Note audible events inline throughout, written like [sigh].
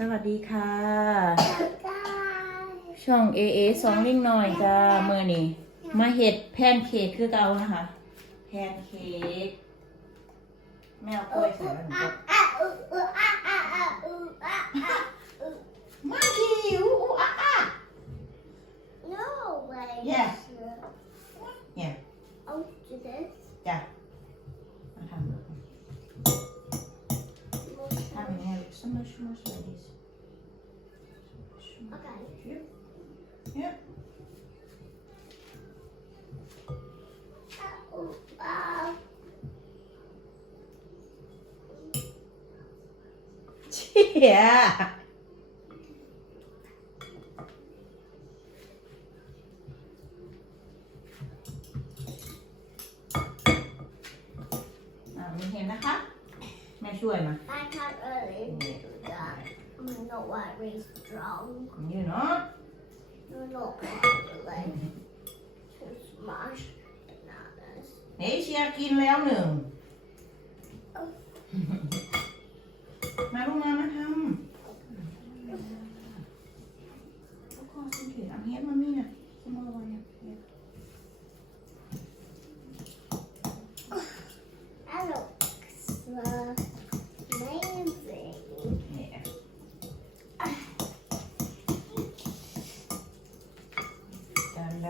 สวัสดีค่ะได้ช่อง AA สองลิงหน่อยจ้าเมื่อนี้มาเห็ดแพนเค้กคือเก่านะคะ แพนเค้กแม่เอากล้วยใส่มันอะก่อนอะอืออืออะอะอะอืออะอะอือมาหิวอะอะ No way. Yeah. เนี่ย I'll do this. จ้ะ so much more space. Okay. Yep. Yep. Oh, [laughs] yeah. ช่วยมา I can't really do that. I'm not very strong. อยู่เนาะ You're not really to smash bananas. เฮ้ยเชียร์กินแล้วหนึ่ง มาลูกมามาทำแล้วก็สังเกตเอาเฮ็ดมามี่น่ะสมอลวัน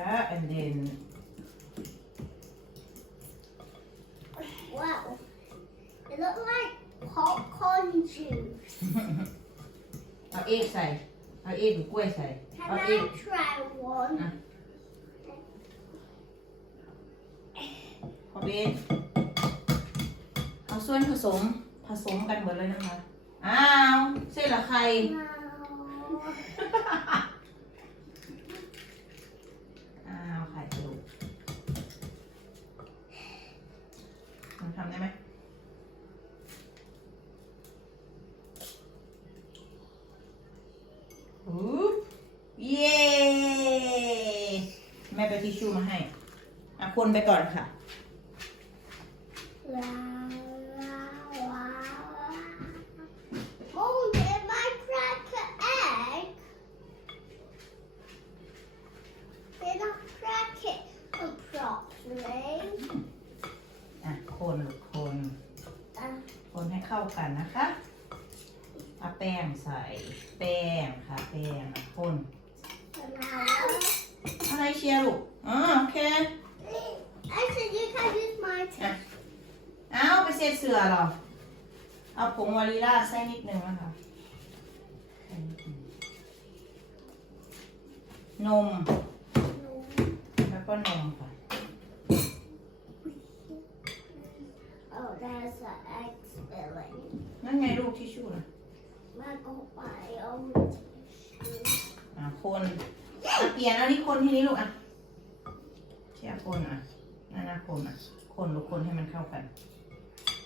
กันละ and then Wow. It looks like popcorn juice. เอาเอกใส่ เอาเอกหรือกล้วยใส่ Can เอาเอก I try one? พอเบนเอาส่วนผสมผสมกันหมดเลยนะคะ อ้าวเส้นละไข่ No. อ้าวไข่กระดูกมันทำได้ไหมอุ๊บเย้ แม่ไปทิชชู่มาให้ อะคนไปก่อนค่ะ อะคนลูกคน Uh, คนให้เข้ากันนะคะเอาแป้งใส่แป้งค่ะแป้งอะคน now, อะไรเชียร์ลูกอ๋อโอเค I said you can use my Yeah. tea. เอาไปเซ็ตเสือเหรอ เอาผงวานิลลาใส่นิดนึงนะคะใส่นิดนึงนม แล้วก็นมค่ะ คนอะเปลี่ยนอันนี้คนที่นี้ลูกอะเชียร์คนอะนั่นนะคนอะ คนลูกคนให้มันเข้ากัน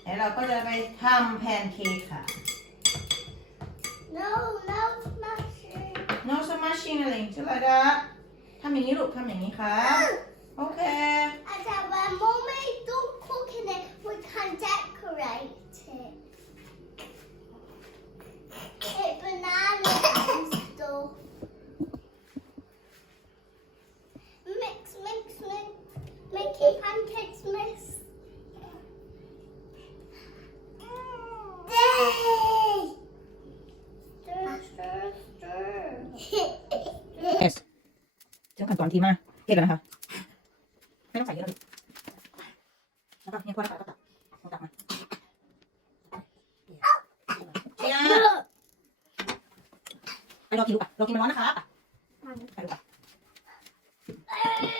แล้วเราก็จะไปทำแพนเค้กค่ะ No, no smashing. no smashing อะไรชื่ออะไรดะทำอย่างนี้ลูกทำอย่างนี้ครับโอเค I said when mommy don't cook in it, we can decorate ถึงขั้นตอนที่มาเทกันนะคะ ไม่ต้องใส่เยอะเลยแล้วก็เนี่ยพอแล้วก็ตักเอาตักมาเนี่ยไปรอกินลูกอะรอกินมันร้อนนะคะไปลูกอะ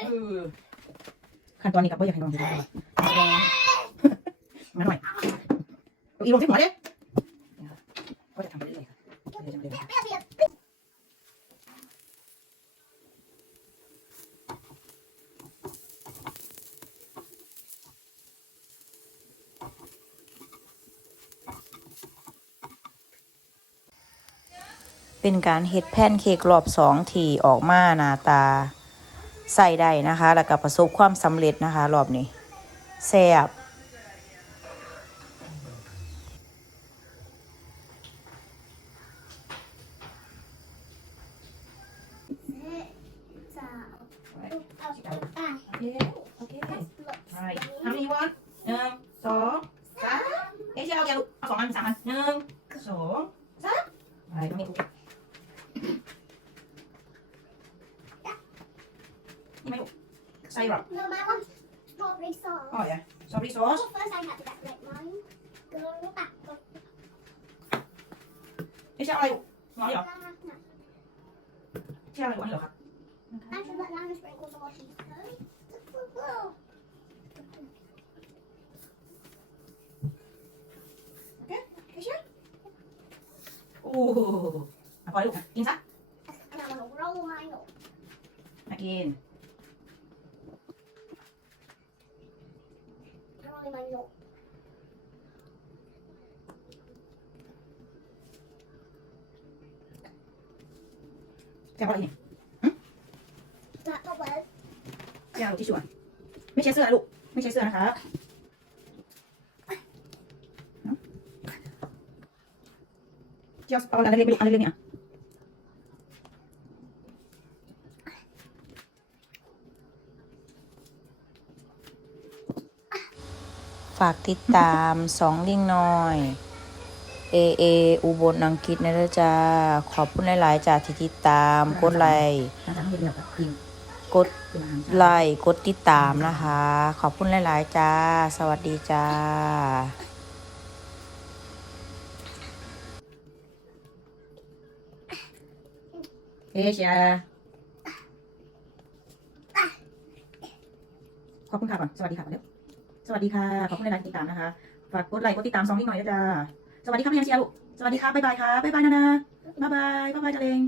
เออขั้นตอนนี้กับเพื่ออยากให้ลองดูด้วยมาหน่อยเอาอีลงที่หัวดิเนี่ย เป็นการเฮ็ดแผ่นเค้กรอบสองทีออกมาหน้าตาใส่ได้นะคะ แล้วก็ประสบความสำเร็จนะคะ รอบนี้แซ่บเนี่ไหมลูกไส้หรอ No, my one's strawberry sauce. อ๋ออย่า sorry sauce Well, first I have to get like mine. Go back. Go นี่ใช่อะไรลูกน้อยเหรอ back. ใช่อะไรลูกอันนี้เหรอครับ Actually, let Nana sprinkle some more cheese. Okay? โอเคไม่ใช่ จะเอาทิชชู่อะไม่ใช่เสื้อลูก ไม่ใช่เสื้อนะครับเจ้าเอาอะไรเล็กๆไปลูกอะไรเล็กๆเนี่ย ฝากติดตามสองลิงน้อย เอเออุบลอังกฤษนะเด้อจ้า ขอบคุณหลาย ๆจากที่ติดตาม กดไลค์กดไลค์กดติดตามนะคะ ขอบคุณหลาย ๆ จ้า สวัสดีจ้าเอเชียขอบคุณค่ะก่อนสวัสดีค่ะก่อนเร็ว สวัสดีค่ะ ขอบคุณหลายๆติดตามนะคะ ฝากกดไลค์ กดติดตามสองนิดหน่อยนะจ้าสวัสดีครับพี่ยังเชียร์ลูก สวัสดีค่ะบ๊ายบายค่ะบบ๊ายบายนะนะบ๊ายบายบ๊ายบายจะเลง